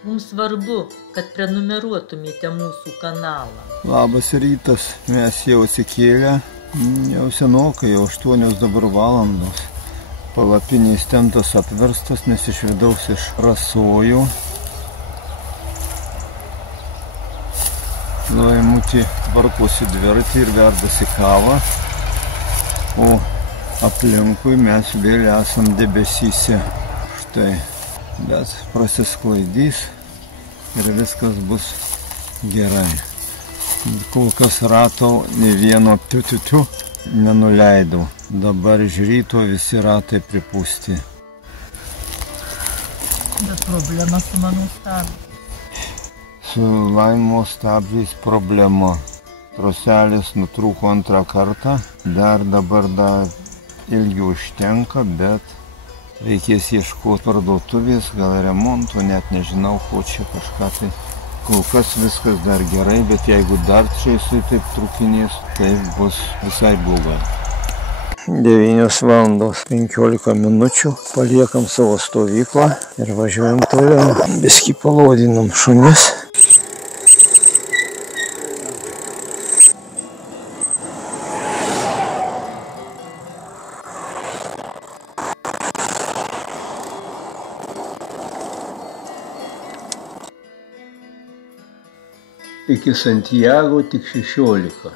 Mums svarbu, kad prenumeruotumėte mūsų kanalą. Labas rytas, mes jau atsikėlę, jau senokai, jau 8 dabar valandos. Palapinės tentas apverstas, nes iš vidaus išrasojo. Laimutė tvarkosi dviratį ir verdasi kavą, o aplinkui mes vėl esam debesyse. Štai, bet prasisklaidys ir viskas bus gerai. Kol kas ratau ne vieno tiu-tiu-tiu nenuleidau. Dabar iš ryto visi ratai pripūsti. Bet problema su mano stabdžiais. Su Laimo stabdžiais problema. Troselis nutrūko antrą kartą. Dabar ilgiau užtenka, bet reikės ieškoti parduotuvės, gal remonto, net nežinau, ko čia kažką tai. Kol kas viskas dar gerai, bet jeigu dar čia jisai taip trukinės, tai bus visai blogai. 9 valandos 15 minučių, paliekam savo stovyklą ir važiuojam toliau. Biskį palodinam šunis. Iki Santiago tik 16.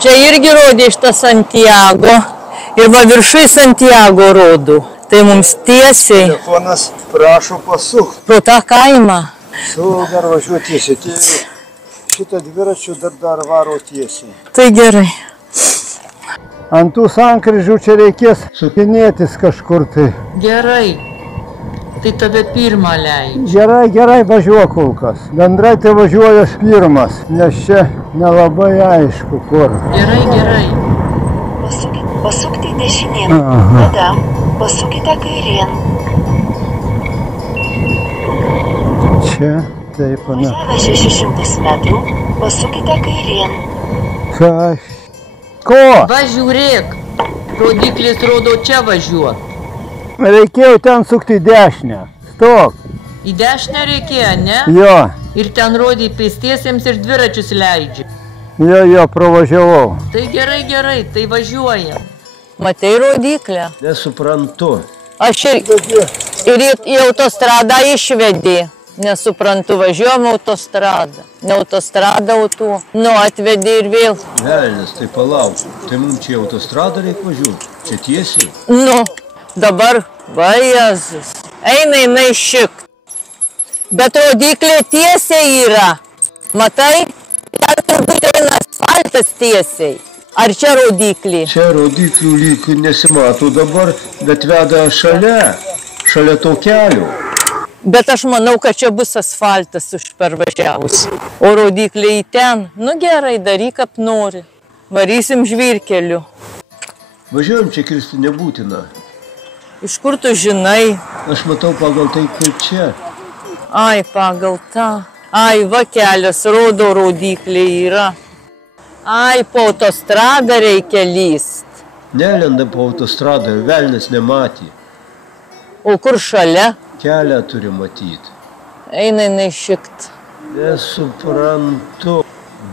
Čia irgi rodė šitą Santiago ir va viršui Santiago rodo. Tai mums tiesiai. Telefonas prašo pasukti. Pro tą kaimą. Dar važiuoti tiesiai. Šitą dviračių dar varo tiesiai. Tai gerai. Ant tų sankryžų čia reikės sukinėtis kažkur tai. Gerai. Tai tave pirmą leidžiu. Gerai, važiuok kol kas. Bendrai tai važiuoju aš pirmas, nes čia nelabai aišku kur. Gerai. Pasukite dešinėn. Tada pasukite kairėn. Čia taip, na. Važiavę 600 metrų, pasukite kairėn. Ko? Va žiūrėk, rodiklis rodo čia važiuot. Reikėjo ten sukti į dešinę. Stok. Į dešinę reikėjo, ne? Jo. Ir ten rodė pėstiesiems ir dviračius leidžia. Jo, pravažiavau. Tai gerai, tai važiuojam. Matei rodiklę? Nesuprantu. Aš ir į autostradą išvedė. Nesuprantu, važiuojam autostradą. Ne autostradą, o tu. Nu, atvedė ir vėl. Velnis, tai palauk. Tai mums čia autostradą reikia važiuoti. Čia tiesiai? Nu, dabar, va Jėzus. Eina šikt. Bet rodiklė tiesiai yra. Matai? Ten turbūt eina asfaltas tiesiai. Ar čia rodiklė? Čia rodiklių lyg nesimato dabar, bet veda šalia to kelio. Bet aš manau, kad čia bus asfaltas užpervažiavus. O rodiklė į ten. Nu gerai, daryk kaip nori. Varysim žvyrkeliu. Važiuojam, čia kirsti nebūtina. Iš kur tu žinai? Aš matau pagal tai, kaip čia. Ai, pagal tą. Ai, va kelias, rodo rodiklė yra. Ai, po autostradą reikia lyst. Nelenda po autostradą, velnis nematė. O kur šalia? Kelią turi matyti. Eina šikt. Nesuprantu.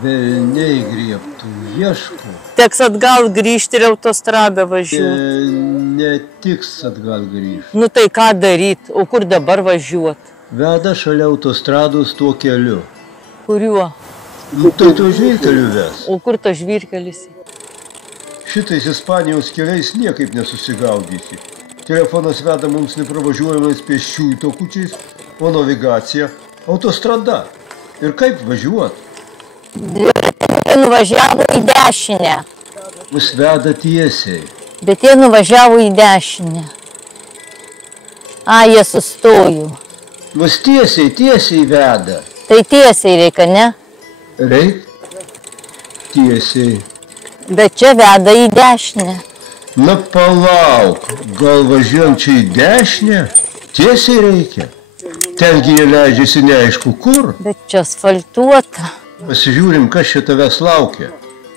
Velniai griebtų, ieško. Teks atgal grįžti ir autostradą važiuoti. Ne tiks atgal grįžti. Nu tai ką daryt? O kur dabar važiuot? Veda šalia autostrados tuo keliu. Kuriuo? Nu tai tuo žvyrkeliu ves. O kur tas žvyrkelis? Šitais Ispanijos keliais niekaip nesusigaudysi. Telefonas veda mums nepravažiuojamais pėsčiųjų takučiais, o navigacija autostrada. Ir kaip važiuot? Nuvažiavo į dešinę. Mus veda tiesiai. Bet jie nuvažiavo į dešinę. Jie sustojo. Mus tiesiai veda. Tai tiesiai reikia, ne? Reik? Tiesiai. Bet čia veda į dešinę. Na palauk, gal važiuojam čia į dešinę? Tiesiai reikia. Tengi jie leidžiasi neaišku kur. Bet čia asfaltuota. Pasižiūrim, kas čia tavęs laukia.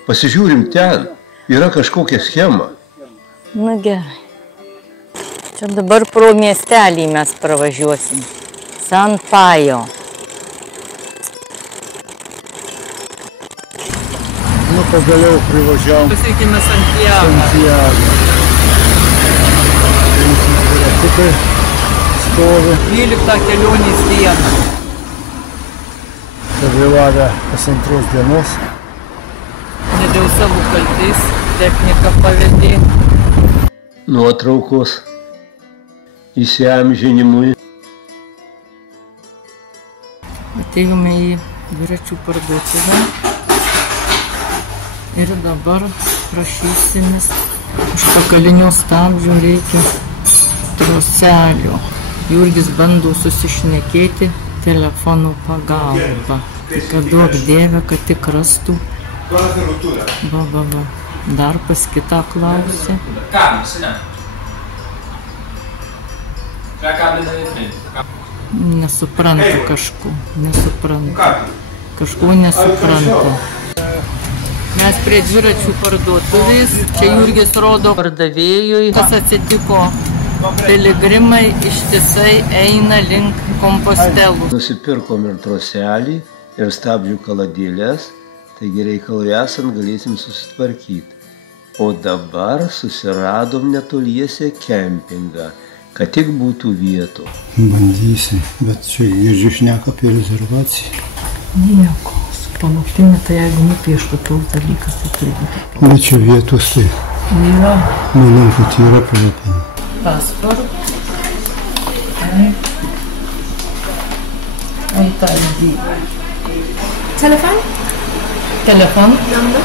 Pasižiūrim ten. Yra kažkokia schema. Nu gerai. Čia dabar pro miestelį mes pravažiuosim. San Pajo. Nu, pagaliau privažiavom. Pasiekime Santiago. Dviratukai stovi. 12 kelionės dieną. Pavėlavę pusantros dienos. Ne dėl savo kaltės technika pavedė. Nuotraukos įsiamžinimui. Atėjome į dviračių parduotuvę ir dabar prašysimės užpakalinio stabdžio reikia troselio. Jurgis bando susišnekėti telefonų pagalba. Tai kad duok Dieve, kad tik rastų. Va. Dar pas kitą klausė. Nesuprantu kažko. Kažko nesuprantu. Mes prie dviračių parduotuvės. Čia Jurgis rodo pardavėjui, kas atsitiko. Piligrimai ištisai eina link Kompostelų. Nusipirkom ir troselį, ir stabdžių kaladėlės, taigi reikalui esant galėsim susitvarkyti. O dabar susiradom netoliese kempingą, kad tik būtų vietų. Bandysim, bet čia girdžiu šneka apie rezervaciją. Nieko, su palapinė, tai jeigu nupieštų toks dalykas, tai turi būti. Bet čia vietos tai. Yra. Manau, kad yra palapinė. Passport. ID. Telephone Telefon. number.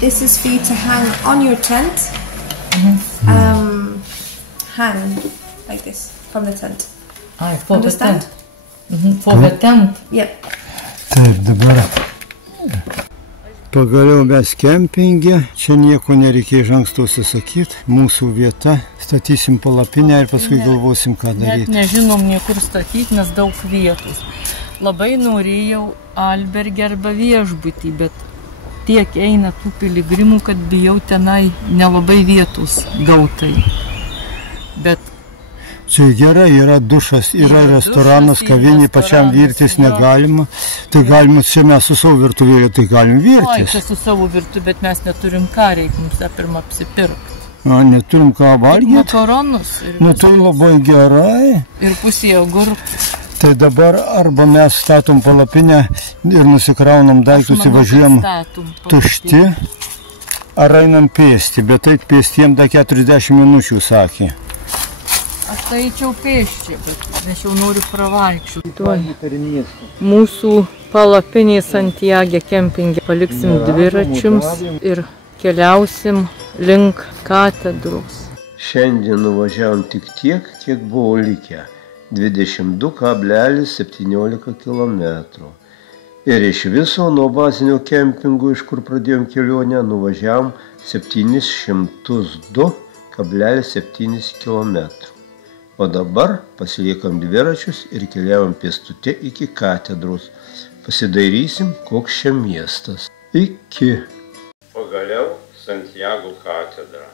This is for you to hang on your tent. Hang like this from the tent. For Understand? the tent. For the tent. Yep. Taip, dabar. Pagaliau mes kempinge, čia nieko nereikia iš anksto užsisakyti, mūsų vieta, statysim palapinę ir paskui galvosim, ką daryti. Net nežinom niekur statyti, nes daug vietos. Labai norėjau albergę arba viešbutį, bet tiek eina tų piligrimų, kad bijau tenai nelabai vietos gautai. Bet Čia gerai, yra dušas, yra restoranas, kavinė, pačiam virtis negalima. Tai galima, čia mes su savo virtuvėlė, tai galim virtis. čia su savo virtu, bet mes neturim ką, reikia mums pirmą apsipirkti. Neturim ką valgyti. Makaronus Nu tai labai gerai. ir pusė agurkų. Tai dabar arba mes statom palapinę ir nusikraunam daiktus, įvažiuojam tušti, ar einam pėsti, bet tai pėstiem da 40 minučių sakė. Aš tai eičiau pėsčiai, bet aš jau noriu pravaikščioti. Mūsų palapinė Santiago kempinge paliksim dviračiams ir keliausim link katedros. Šiandien nuvažiavom tik tiek, kiek buvo likę. 22,17 km. Ir iš viso nuo bazinio kempingo, iš kur pradėjom kelionę, nuvažiavom 702,7 km. O dabar pasiliekam dviračius ir keliavom pėstute iki katedros. Pasidairysim, koks čia miestas. Iki. Pagaliau Santiago katedra.